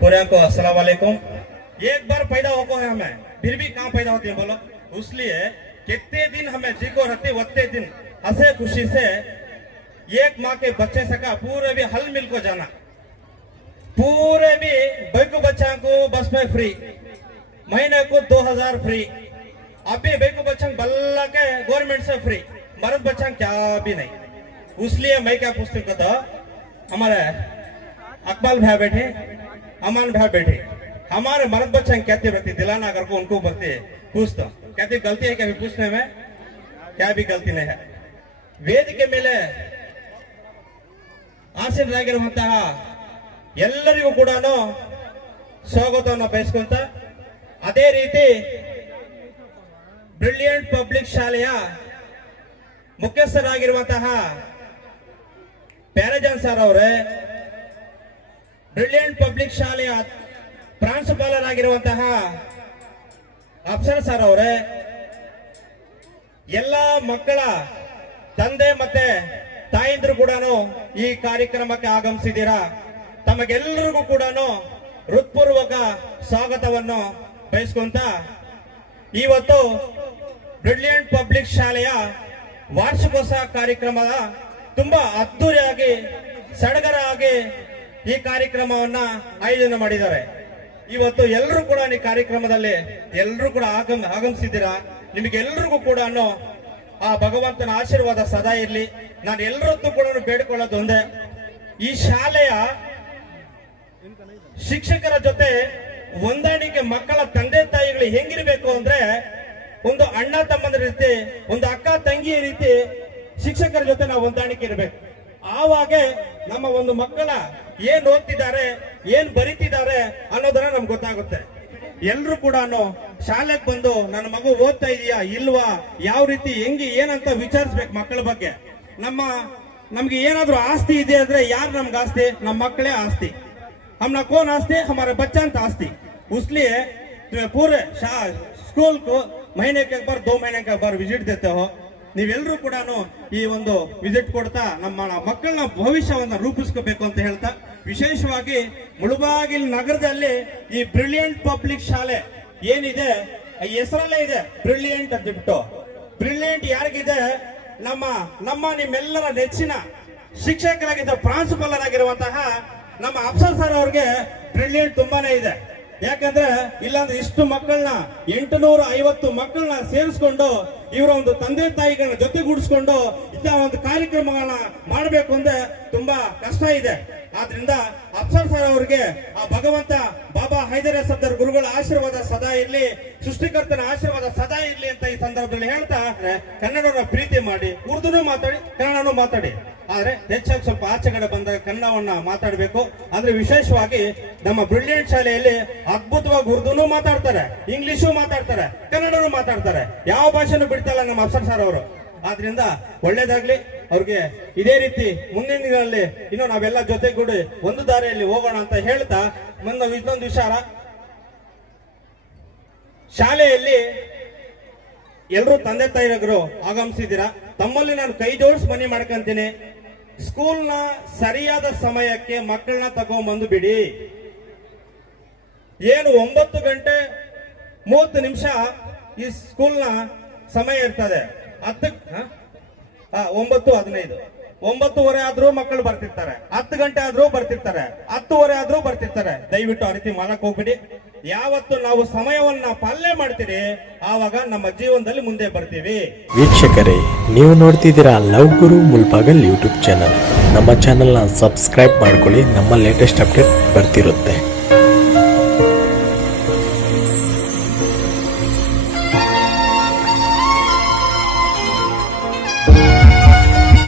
पूरे को अस्सलाम वालेकुम। एक बार पैदा होको है हमें, फिर भी कहाँ पैदा होती है बोलो। इसलिए कितने दिन हमें जी को रहते उतने दिन हंसे खुशी से एक माँ के बच्चे सका पूरे भी हल मिल को जाना, पूरे भी बैकू बच्चा को बस में फ्री, महीने को 2000 फ्री। अभी बैकू बच्चा बल्ला के गवर्नमेंट से फ्री, मर्द बच्चा क्या भी नहीं। इसलिए मैं क्या पूछती हूँ तो हमारे अकबाल भाई बैठे, अमान भाई बैठे, हमारे मर्द बच्चे कहते रहते दिलाना अगर को उनको बरते पूछता कहते गलती है क्या भी पूछने में, क्या भी गलती नहीं है। ವೇದಿಕೆ ಮೇಲೆ ಆಸೀನರಾಗಿರುವಂತಹ ಎಲ್ಲರಿಗೂ ಕೂಡ ಸ್ವಾಗತವನ್ನು ಬಯಸ್ಕೊಂತ, ಅದೇ ರೀತಿ ಬ್ರಿಲಿಯಂಟ್ ಪಬ್ಲಿಕ್ ಶಾಲೆಯ ಮುಖ್ಯಸ್ಥರಾಗಿರುವಂತಹ ಪ್ಯಾರಜಾನ್ ಸರ್ ಅವರೇ, ಬ್ರಿಲಿಯಂಟ್ ಪಬ್ಲಿಕ್ ಶಾಲೆಯ ಪ್ರಾಂಶುಪಾಲರಾಗಿರುವಂತಹ ಅಫ್ಸರ್ ಸರ್ ಅವರೇ, ಎಲ್ಲ ಮಕ್ಕಳ ತಂದೆ ಮತ್ತೆ ತಾಯಂದಿರು ಕೂಡ ಈ ಕಾರ್ಯಕ್ರಮಕ್ಕೆ ಆಗಮಿಸಿದ್ದೀರಾ. ತಮಗೆಲ್ಲರಿಗೂ ಕೂಡ ಹೃತ್ಪೂರ್ವಕ ಸ್ವಾಗತವನ್ನು ಬಯಸ್ಕೊಂತ, ಇವತ್ತು ಬ್ರಿಲಿಯಂಟ್ ಪಬ್ಲಿಕ್ ಶಾಲೆಯ ವಾರ್ಷಿಕೋತ್ಸವ ಕಾರ್ಯಕ್ರಮದ ತುಂಬಾ ಅದ್ದೂರಿಯಾಗಿ ಸಡಗರ ಆಗಿ ಈ ಕಾರ್ಯಕ್ರಮವನ್ನ ಆಯೋಜನೆ ಮಾಡಿದ್ದಾರೆ. ಇವತ್ತು ಎಲ್ಲರೂ ಕೂಡ ಈ ಕಾರ್ಯಕ್ರಮದಲ್ಲಿ ಎಲ್ಲರೂ ಕೂಡ ಆಗಮಿಸಿದ್ದೀರಾ. ನಿಮಗೆಲ್ಲರಿಗೂ ಕೂಡ ಆ ಭಗವಂತನ ಆಶೀರ್ವಾದ ಸದಾ ಇರಲಿ. ನಾನು ಎಲ್ಲರದ್ದು ಕೂಡ ಬೇಡಿಕೊಳ್ಳೋದು ಒಂದೇ, ಈ ಶಾಲೆಯ ಶಿಕ್ಷಕರ ಜೊತೆ ಹೊಂದಾಣಿಕೆ ಮಕ್ಕಳ ತಂದೆ ತಾಯಿಗಳು ಹೆಂಗಿರ್ಬೇಕು ಅಂದ್ರೆ, ಒಂದು ಅಣ್ಣ ತಮ್ಮನ ರೀತಿ, ಒಂದು ಅಕ್ಕ ತಂಗಿಯ ರೀತಿ ಶಿಕ್ಷಕರ ಜೊತೆ ನಾವು ಹೊಂದಾಣಿಕೆ ಇರಬೇಕು. ಆವಾಗ ನಮ್ಮ ಒಂದು ಮಕ್ಕಳ ಏನ್ ಓದ್ತಿದ್ದಾರೆ, ಏನ್ ಬರೀತಿದ್ದಾರೆ ಅನ್ನೋದನ್ನ ನಮ್ಗೆ ಗೊತ್ತಾಗುತ್ತೆ. ಎಲ್ರು ಕೂಡ ಶಾಲೆಗೆ ಬಂದು ನನ್ನ ಮಗು ಓದ್ತಾ ಇದೆಯಾ ಇಲ್ವಾ, ಯಾವ ರೀತಿ ಹೆಂಗೆ ಏನಂತ ವಿಚಾರಿಸ್ಬೇಕು ಮಕ್ಕಳ ಬಗ್ಗೆ. ನಮ್ಗೆ ಏನಾದ್ರೂ ಆಸ್ತಿ ಇದೆ ಅಂದ್ರೆ ಯಾರು ನಮ್ಗೆ ಆಸ್ತಿ? ನಮ್ಮ ಮಕ್ಕಳೇ ಆಸ್ತಿ. हमना कौन आस्ते? हमारे बच्चा आस्ती. इसलिए तुम्हें पूरे स्कूल को महीने के एक बार 2 महीने के एक बार विजिट देते हो. ನೀವೆಲ್ಲರೂ ಕೂಡ ಈ ಒಂದು ವಿಸಿಟ್ ಕೊಡ್ತಾ ನಮ್ಮ ಮಕ್ಕಳನ್ನ ಭವಿಷ್ಯವನ್ನ ರೂಪಿಸ್ಕೋಬೇಕು ಅಂತ ಹೇಳ್ತಾ, ವಿಶೇಷವಾಗಿ ಮುಳಬಾಗಿಲು ನಗರದಲ್ಲಿ ಈ ಬ್ರಿಲಿಯಂಟ್ ಪಬ್ಲಿಕ್ ಶಾಲೆ ಏನಿದೆ, ಈ ಹೆಸರಲ್ಲೇ ಇದೆ ಬ್ರಿಲಿಯಂಟ್ ಅಂತ ಬಿಟ್ಟು. ಬ್ರಿಲಿಯಂಟ್ ಯಾರಿಗಿದೆ? ನಿಮ್ಮೆಲ್ಲರ ನೆಚ್ಚಿನ ಶಿಕ್ಷಕರಾಗಿದ್ದ ಪ್ರಾಂಶುಪಾಲರಾಗಿರುವಂತಹ ನಮ್ಮ ಅಫ್ಸರ್ ಸರ್ ಅವ್ರಿಗೆ ಬ್ರಿಲಿಯಂಟ್ ತುಂಬಾನೇ ಇದೆ. ಯಾಕಂದ್ರೆ ಇಲ್ಲಾಂದ್ರೆ ಇಷ್ಟು ಮಕ್ಕಳನ್ನ 850 ಮಕ್ಕಳನ್ನ ಸೇರಿಸ್ಕೊಂಡು ಇವರ ಒಂದು ತಂದೆ ತಾಯಿಗಳನ್ನ ಜೊತೆಗೂಡಿಸ್ಕೊಂಡು ಇಂಥ ಒಂದು ಕಾರ್ಯಕ್ರಮಗಳನ್ನ ಮಾಡಬೇಕು ಅಂದ್ರೆ ತುಂಬಾ ಕಷ್ಟ ಇದೆ. ಆದ್ರಿಂದ ಅಫ್ಸರ್ ಸರ್ ಅವರಿಗೆ ಆ ಭಗವಂತ ಬಾಬಾ ಹೈದರ್ ಸಫ್ದರ್ ಗುರುಗಳ ಆಶೀರ್ವಾದ ಸದಾ ಇರ್ಲಿ, ಸೃಷ್ಟಿಕರ್ತನ ಆಶೀರ್ವಾದ ಸದಾ ಇರ್ಲಿ ಅಂತ ಈ ಸಂದರ್ಭದಲ್ಲಿ ಹೇಳ್ತಾ, ಕನ್ನಡವನ್ನ ಪ್ರೀತಿ ಮಾಡಿ, ಉರ್ದುನೂ ಮಾತಾಡಿ, ಕನ್ನಡನೂ ಮಾತಾಡಿ. ಆದ್ರೆ ಹೆಚ್ಚಾಗಿ ಸ್ವಲ್ಪ ಆಚೆಗಡೆ ಬಂದಾಗ ಕನ್ನಡವನ್ನ ಮಾತಾಡಬೇಕು. ಆದ್ರೆ ವಿಶೇಷವಾಗಿ ನಮ್ಮ ಬ್ರಿಲಿಯಂಟ್ ಶಾಲೆಯಲ್ಲಿ ಅದ್ಭುತವಾಗಿ ಉರ್ದುನೂ ಮಾತಾಡ್ತಾರೆ, ಇಂಗ್ಲಿಷು ಮಾತಾಡ್ತಾರೆ, ಕನ್ನಡನೂ ಮಾತಾಡ್ತಾರೆ. ಯಾವ ಭಾಷೆನೂ ಬಿಡ್ತಲ್ಲ ನಮ್ಮ ಅಫ್ಸರ್ ಸರ್ ಅವರು. ಆದ್ರಿಂದ ಒಳ್ಳೇದಾಗ್ಲಿ ಅವ್ರಿಗೆ. ಇದೇ ರೀತಿ ಮುಂದಿನ ದಿನಗಳಲ್ಲಿ ಇನ್ನು ನಾವೆಲ್ಲ ಜೊತೆಗೂಡಿ ಒಂದು ದಾರಿಯಲ್ಲಿ ಹೋಗೋಣ ಅಂತ ಹೇಳ್ತಾ, ಇನ್ನೊಂದು ವಿಚಾರ, ಶಾಲೆಯಲ್ಲಿ ಎಲ್ಲರೂ ತಂದೆ ತಾಯಿಗಳು ಆಗಮಿಸಿದ್ದೀರಾ. ತಮ್ಮಲ್ಲಿ ನಾನು ಕೈ ಜೋಡಿಸಿ ಮನೆ ಮಾಡ್ಕೊಂತೀನಿ, ಸ್ಕೂಲ್ನ ಸರಿಯಾದ ಸಮಯಕ್ಕೆ ಮಕ್ಕಳನ್ನ ತಗೊಂಡ್ಬಂದು ಬಿಡಿ. ಏನು 9 ಗಂಟೆ 30 ನಿಮಿಷ ಈ ಸ್ಕೂಲ್ನ ಸಮಯ ಇರ್ತದೆ. 9:15 9:30 ಆದ್ರೂ ಮಕ್ಕಳು ಬರ್ತಿರ್ತಾರೆ, 10 ಗಂಟೆ ಆದ್ರೂ ಬರ್ತಿರ್ತಾರೆ, 10:30 ಆದ್ರೂ ಬರ್ತಿರ್ತಾರೆ. ದಯವಿಟ್ಟು ಆ ರೀತಿ ಮಾಡಕ್ ಹೋಗ್ಬಿಡಿ. ಯಾವತ್ತು ನಾವು ಸಮಯವನ್ನ ಪಾಲನೆ ಮಾಡ್ತೀರಿ ಆವಾಗ ನಮ್ಮ ಜೀವನದಲ್ಲಿ ಮುಂದೆ ಬರ್ತೀವಿ. ವೀಕ್ಷಕರೇ, ನೀವು ನೋಡ್ತಿದ್ದೀರಾ ಲವ್ ಗುರು ಮುಲ್ಬಾಗಲ್ ಯೂಟ್ಯೂಬ್ ಚಾನಲ್. ನಮ್ಮ ಚಾನಲ್ನ ಸಬ್ಸ್ಕ್ರೈಬ್ ಮಾಡ್ಕೊಳ್ಳಿ, ನಮ್ಮ ಲೇಟೆಸ್ಟ್ ಅಪ್ಡೇಟ್ ಬರ್ತಿರುತ್ತೆ.